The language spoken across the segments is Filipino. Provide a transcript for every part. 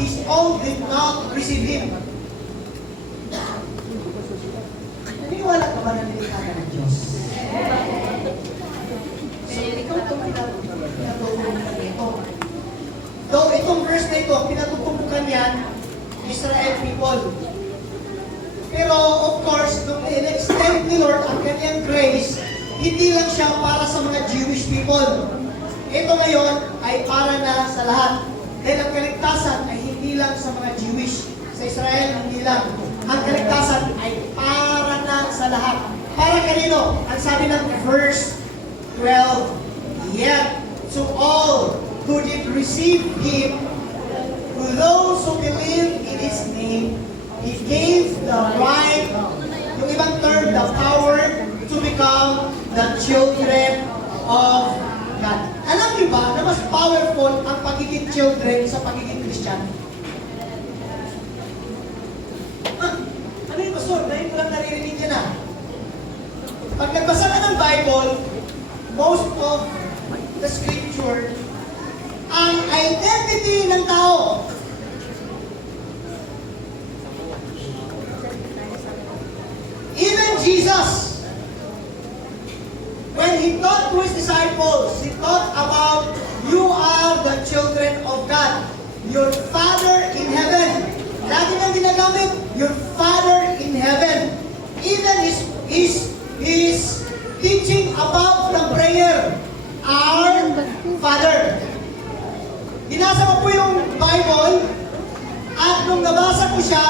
his own did not receive him. Naniwala ka ba na nilikha ka ng Diyos? So, ikaw itong pinatutunan ito. Though itong verse na ito, pinatutunan yan, Israel people. Pero of course, nung in-extend ni Lord ang kanyang grace, hindi lang siya para sa mga Jewish people. Ito ngayon ay para na sa lahat. Dahil ang kaligtasan ay hindi lang sa mga Jewish. Sa Israel, hindi lang. Ang kaligtasan ay para na sa lahat. Para kanino? Ang sabi ng verse 12, yet to all who did receive Him, to those who believe in His name, He gave the right, yung ibang term, the power to become the children of God. Alam niyo ba na mas powerful ang pagiging children sa pagiging Christian? Ano yung pastor? Dahil ko lang naririnig yan ah. Pag nagbasa ka ng Bible, most of the scripture, ang identity ng tao, even Jesus, when He taught to His disciples, He taught about, you are the children of God. Your Father in heaven. Lagi nang ginagamit, your Father in heaven. Even His teaching about the prayer, our Father. Binasa ko po yung Bible, at nung nabasa ko siya,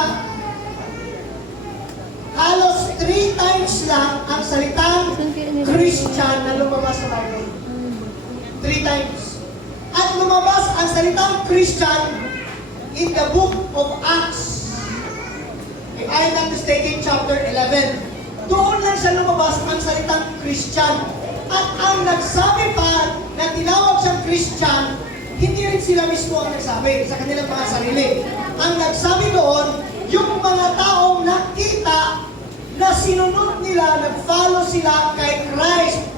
halos 3 times lang ang salitang Christian na lumabas sa Bible. 3 times. At lumabas ang salitang Christian in the book of Acts. If I'm not mistaken, chapter 11. Doon lang siya lumabas ang salitang Christian. At ang nagsabi pa na tinawag siyang Christian, hindi rin sila mismo ang nagsabi sa kanilang mga sarili. Ang nagsabi doon, yung mga taong nakita na sinunod nila, nag-follow sila kay Christ.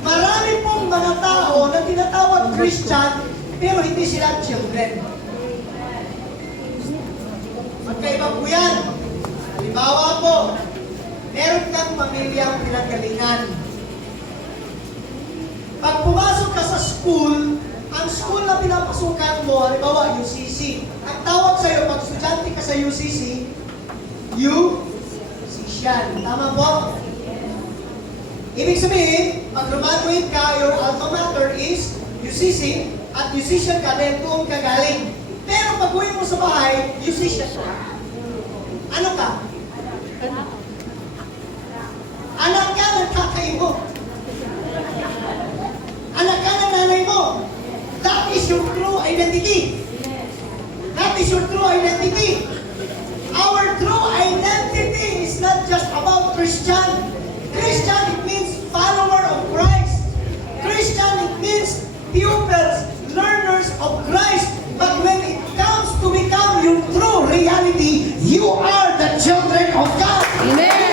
Marami pong mga tao na tinatawag Christian, pero hindi sila children. Magkaiba po yan. Halimbawa po, meron kang pamilyang pinagalingan. Pag pumasok ka sa school, ang school na pinapasukan mo, halimbawa UCC. Ang tawag sa'yo, pag estudyante ka sa UCC, UCCian. Tama po? Ibig sabihin, pag graduate ka, your alma mater is UCC, at UCCian ka, dahil doon ka galing. Pero pag uwi mo sa bahay, UCCian ka. Ano ka? Anak ka ng tatay mo. Anak ka ng nanay mo. That is your true identity. That is your true identity. Our true identity is not just about Christian. Christian, it means follower of Christ. Christian, it means pupils, learners of Christ. But when it comes to become your true reality, you are the children of God. Amen.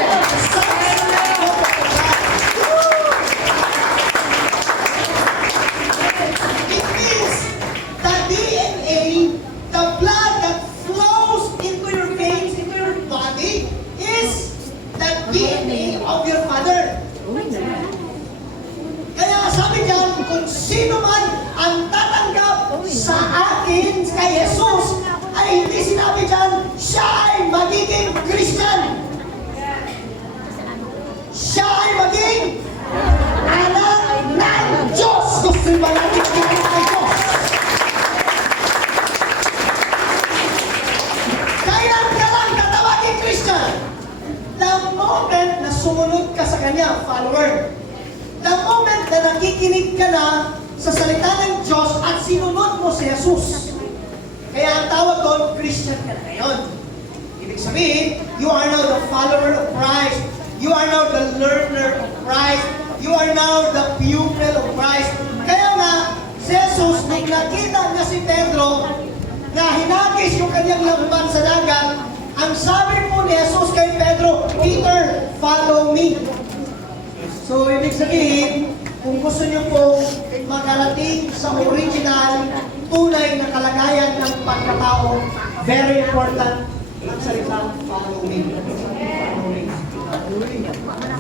Kung sino man ang tatanggap sa akin kay Jesus, ay hindi sinabi dyan, siya ay magiging Christian. Siya ay maging anak ng Diyos. Gusto ba natin kinain ng Diyos? Kaya ka lang tatawagin Christian. The moment na sumunod ka sa Kanya, follower. The moment na nakikinig ka na sa salita ng Diyos at sinunod mo si Jesus. Kaya ang tawag doon, Christian ka na ngayon. Ibig sabihin, you are now the follower of Christ. You are now the learner of Christ. You are now the pupil of Christ. Kaya nga, si Jesus, nung nakita na si Pedro, na hinagis yung kanyang lamban sa dagat, ang sabi po ni Jesus kay Pedro, Peter, follow me. So, ibig sabihin, kung gusto niyo po makarating sa original, tunay na kalagayan ng pagkatao, very important ang salitang following. Following.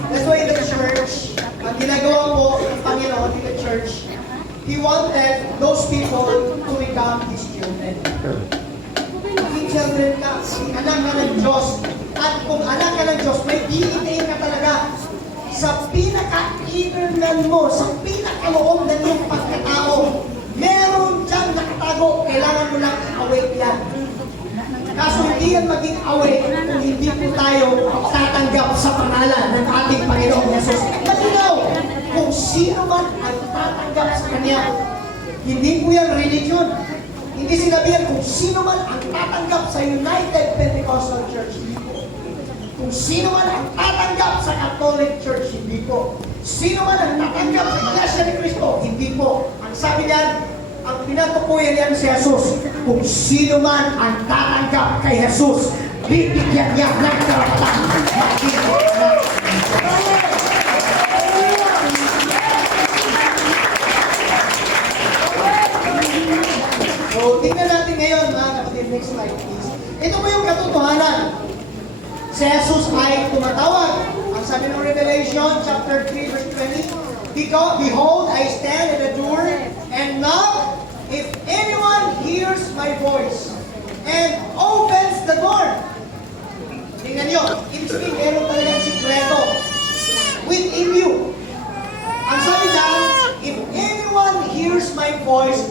That's why in the church, ang ginagawa po ng Panginoon in the church, He wanted those people to become His children. Maging children ka, anak ka ng Diyos. At kung anak ka ng Diyos, may DNA ka talaga sa pinaka-innernan mo, sa pinaka-loob ng iyong pagkatao. Meron dyan nakatago, kailangan mo lang i-awake yan. Kaso hindi yan maging awake kung hindi po tayo tatanggap sa pangalan ng ating Panginoong Jesus. Malinaw, kung sino man ang tatanggap sa Kanya, hindi po yan religion. Hindi sinabihan kung sino man ang tatanggap sa United Pentecostal Church, hindi po. Kung sino man ang tatanggap sa Catholic Church, hindi po. Sino man ang tatanggap sa Iglesia ni Cristo, hindi po. Ang sabi niyan, ang pinatukuyan niyan si Jesus, kung sino man ang tatanggap kay Jesus, bibigyan niya ng karapatan maging anak. So, tingnan natin ngayon, mga kapatid, next slide please. Ito po yung katotohanan. Si Jesus ay tumatawag. Ang sabi ng Revelation, chapter 3, verse 20, Behold, I stand at the door and knock. If anyone hears my voice and opens the door. Tingnan nyo, ibig sabihin, meron talagang sikreto within you. Ang sabi niya, if anyone hears my voice